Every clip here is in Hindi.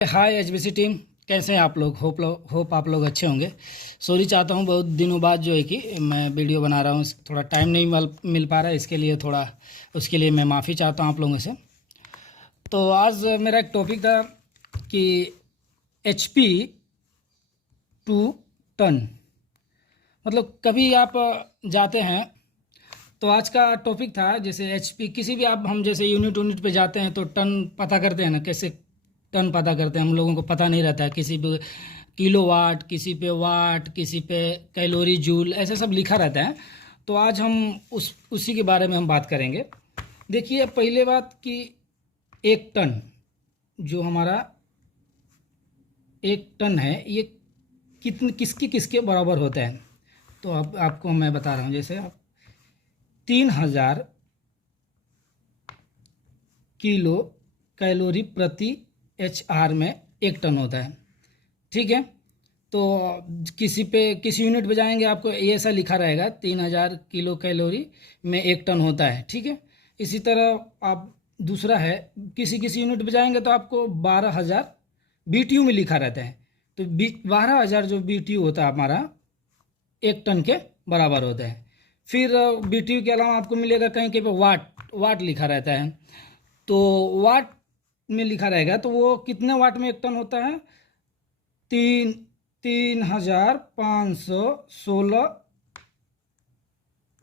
हाय एचबीसी टीम, कैसे हैं आप लोग। होप आप लोग अच्छे होंगे। सॉरी चाहता हूं बहुत दिनों बाद जो है कि मैं वीडियो बना रहा हूं, थोड़ा टाइम नहीं मिल पा रहा है, इसके लिए थोड़ा उसके लिए मैं माफ़ी चाहता हूं आप लोगों से। तो आज मेरा एक टॉपिक था कि HP टू टन, मतलब कभी आप जाते हैं तो आज का टॉपिक था जैसे HP किसी भी हम जैसे यूनिट पे जाते हैं तो टन पता करते हैं ना, कैसे टन पता करते हैं। हम लोगों को पता नहीं रहता है, किसी पे किलो वाट, किसी पे वाट, किसी पे कैलोरी जूल, ऐसे सब लिखा रहता है। तो आज हम उसी के बारे में हम बात करेंगे। देखिए पहले बात कि एक टन जो हमारा एक टन है ये किसके बराबर होता है। तो अब आपको मैं बता रहा हूँ, जैसे आप 3000 किलो कैलोरी प्रति HR में एक टन होता है, ठीक है। तो किसी यूनिट पे जाएंगे आपको ये ऐसा लिखा रहेगा 3000 किलो कैलोरी में एक टन होता है, ठीक है। इसी तरह आप दूसरा है किसी यूनिट पे जाएंगे तो आपको 12000 BTU में लिखा रहता है। तो 12000 जो BTU होता है हमारा एक टन के बराबर होता है। फिर BTU के अलावा आपको मिलेगा कहीं कहीं पे वाट लिखा रहता है। तो वाट में लिखा रहेगा तो वो कितने वाट में एक टन होता है, 3516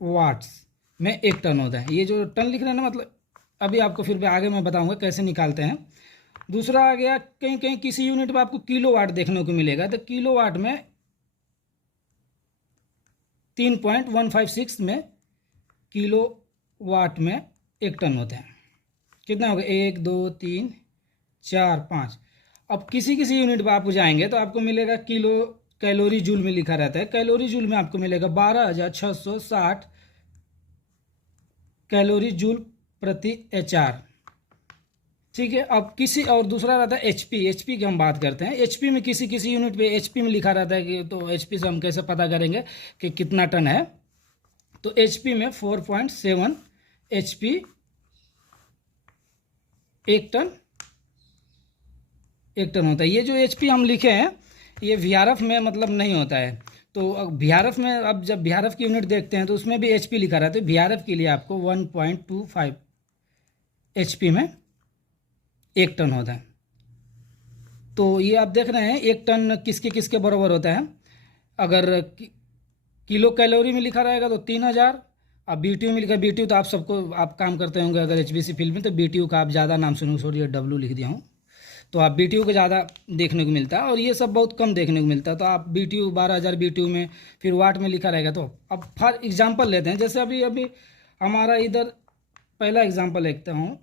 वाट्स में एक टन होता है। ये जो टन लिख रहे हैं ना, मतलब अभी आपको फिर भी आगे मैं बताऊंगा कैसे निकालते हैं। दूसरा आ गया कहीं कहीं किसी यूनिट में आपको किलो वाट देखने को मिलेगा, तो किलो वाट में 3.156 में किलो वाट में एक टन होता है। कितना होगा, 1 2 3 4 5। अब किसी यूनिट पर आप जाएंगे तो आपको मिलेगा किलो कैलोरी जूल में लिखा रहता है। कैलोरी जूल में आपको मिलेगा 12660 कैलोरी जूल प्रति HR, ठीक है। अब किसी और दूसरा रहता है HP की हम बात करते हैं। HP में किसी यूनिट पे HP में लिखा रहता है कि तो HP से हम कैसे पता करेंगे कि कितना टन है। तो HP में 4.7 HP एक टन होता है। ये जो HP हम लिखे हैं ये VRF में मतलब नहीं होता है। तो VRF में अब जब VRF की यूनिट देखते हैं तो उसमें भी HP लिखा रहता है। VRF के लिए आपको 1.25 HP में एक टन होता है। तो ये आप देख रहे हैं एक टन किसके बराबर होता है। अगर किलो कैलोरी में लिखा रहेगा तो 3000। अब BTU में लिखा, BTU तो आप सबको आप काम करते होंगे अगर HBC फील्ड में, तो BTU का आप ज़्यादा नाम सुनो, सॉरी W लिख दिया हूँ। तो आप BTU को ज़्यादा देखने को मिलता है और ये सब बहुत कम देखने को मिलता है। तो आप BTU 12000 BTU में फिर वाट में लिखा रहेगा। तो अब फॉर एग्जांपल लेते हैं, जैसे अभी हमारा इधर पहला एग्जांपल लिखता हूँ,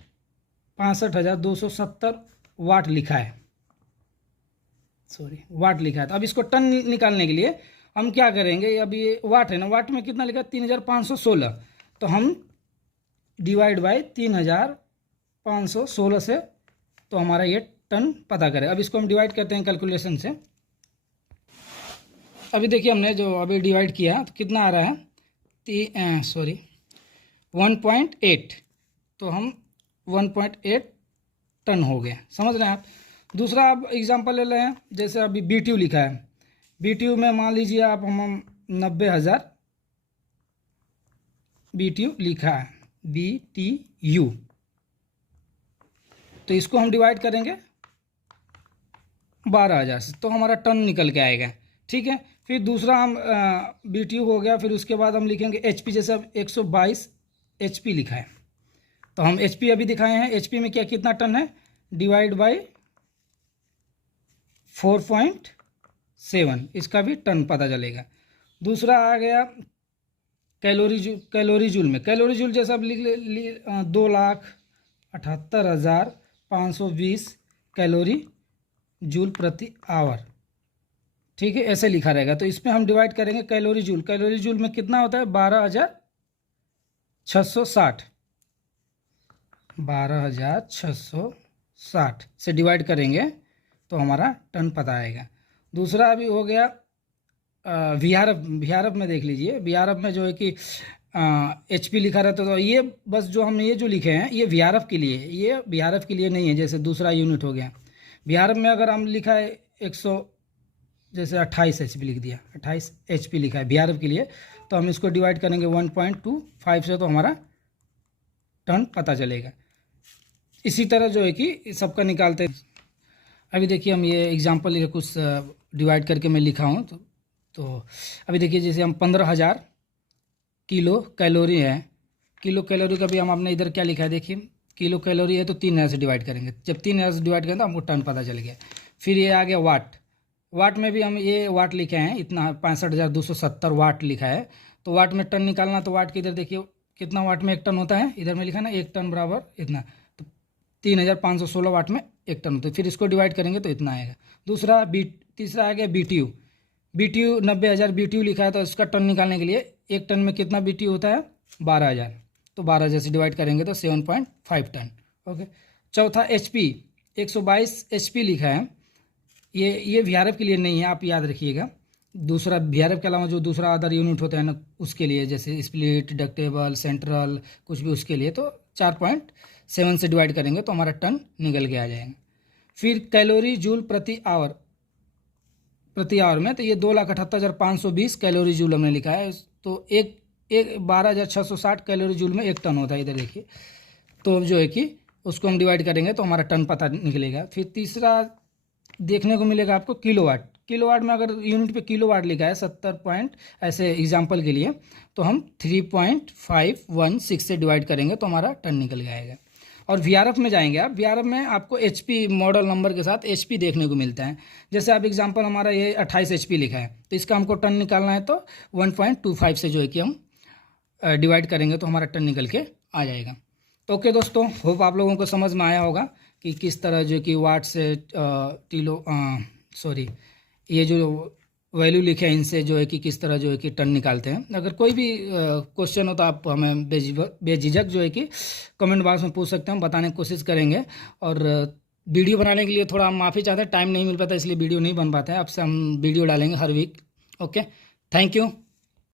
65270 वाट लिखा है, सॉरी वाट लिखा है। तो अब इसको टन निकालने के लिए हम क्या करेंगे, अब ये वाट है ना, वाट में कितना लिखा है 3516। तो हम डिवाइड बाय 3516 से तो हमारा ये टन पता करें। अब इसको हम डिवाइड करते हैं कैलकुलेशन से। अभी देखिए हमने जो अभी डिवाइड किया तो कितना आ रहा है, 1.8। तो हम 1.8 टन हो गया, समझ रहे हैं आप। दूसरा आप एग्जांपल ले रहे हैं, जैसे अभी BTU लिखा है। BTU में मान लीजिए आप हम 90000 BTU लिखा है, BTU। तो इसको हम डिवाइड करेंगे 12000 से तो हमारा टन निकल के आएगा, ठीक है। फिर दूसरा हम BTU हो गया। फिर उसके बाद हम लिखेंगे HP, जैसे अब 122 HP लिखा है तो हम HP अभी दिखाए हैं। HP में क्या कितना टन है, डिवाइड बाय 4.7, इसका भी टन पता चलेगा। दूसरा आ गया कैलोरी जूल में। कैलोरी जूल जैसा अब लिख ले 2,78,520 कैलोरी जूल प्रति आवर, ठीक है, ऐसे लिखा रहेगा। तो इसमें हम डिवाइड करेंगे कैलोरी जूल में कितना होता है, 12660 से डिवाइड करेंगे तो हमारा टन पता आएगा। दूसरा अभी हो गया VRF में देख लीजिए। VRF में जो है कि HP लिखा रहता है। तो ये बस जो हमने ये जो लिखे हैं ये VRF के लिए, ये VRF के लिए नहीं है। जैसे दूसरा यूनिट हो गया, VRF में अगर हम लिखा है 100 जैसे 28 HP लिख दिया, 28 HP लिखा है VRF के लिए, तो हम इसको डिवाइड करेंगे 1.25 से, तो हमारा टन पता चलेगा। इसी तरह जो है कि सबका निकालते हैं। अभी देखिए हम ये एग्जांपल ये कुछ डिवाइड करके मैं लिखा हूँ, तो अभी देखिए जैसे हम 15,000 किलो कैलोरी है, किलो कैलोरी का भी हम आपने इधर क्या लिखा है, देखिए किलो कैलोरी है तो 3,000 से डिवाइड करेंगे। जब 3,000 से डिवाइड करेंगे तो हमको टन पता चल गया। फिर ये आ गया वाट, वाट में भी हम ये वाट लिखे हैं, इतना 65,270 वाट लिखा है। तो वाट में टन निकालना, तो वाट के इधर देखिए कितना वाट में 1 टन होता है, इधर में लिखा ना 1 टन बराबर इतना, तो 3,516 वाट में 1 टन होता है। फिर इसको डिवाइड करेंगे तो इतना आएगा। तीसरा आ गया BTU, BTU 90,000 BTU लिखा है, तो इसका टन निकालने के लिए 1 टन में कितना BTU होता है, 12,000, तो 12,000 से डिवाइड करेंगे तो 7.5 टन। ओके। चौथा HP, 122 HP लिखा है, ये VRF के लिए नहीं है, आप याद रखिएगा। दूसरा VRF के अलावा जो दूसरा अदर यूनिट होता है ना, उसके लिए जैसे स्प्लिट, डक्टेबल, सेंट्रल, कुछ भी उसके लिए, तो 4.7 से डिवाइड करेंगे तो हमारा टन निकल के आ जाएगा। फिर कैलोरी जूल प्रति आवर में, तो ये 2,78,520 कैलोरी जूल हमने लिखा है, तो एक 12,660 कैलोरी जूल में 1 टन होता है, इधर देखिए। तो जो है कि उसको हम डिवाइड करेंगे तो हमारा टन पता निकलेगा। फिर तीसरा देखने को मिलेगा आपको किलोवाट। किलोवाट में अगर यूनिट पे किलोवाट लिखा है 70 पॉइंट, ऐसे एग्जांपल के लिए, तो हम 3.516 से डिवाइड करेंगे तो हमारा टन निकल जाएगा। और VRF में जाएंगे आप, VRF में आपको HP मॉडल नंबर के साथ HP देखने को मिलता है। जैसे आप एग्जांपल हमारा ये 28 HP लिखा है, तो इसका हमको टन निकालना है, तो 1.25 से जो है कि हम डिवाइड करेंगे तो हमारा टन निकल के आ जाएगा। तो ओके दोस्तों, होप आप लोगों को समझ में आया होगा कि किस तरह जो कि वाट से ये जो वैल्यू लिखे हैं इनसे जो है कि किस तरह जो है कि टन निकालते हैं। अगर कोई भी क्वेश्चन हो तो आप हमें बेझिझक जो है कि कमेंट बॉक्स में पूछ सकते हैं, हम बताने की कोशिश करेंगे। और वीडियो बनाने के लिए थोड़ा हम माफ़ी चाहते हैं, टाइम नहीं मिल पाता इसलिए वीडियो नहीं बन पाता है। अब से हम वीडियो डालेंगे हर वीक। Okay, thank you.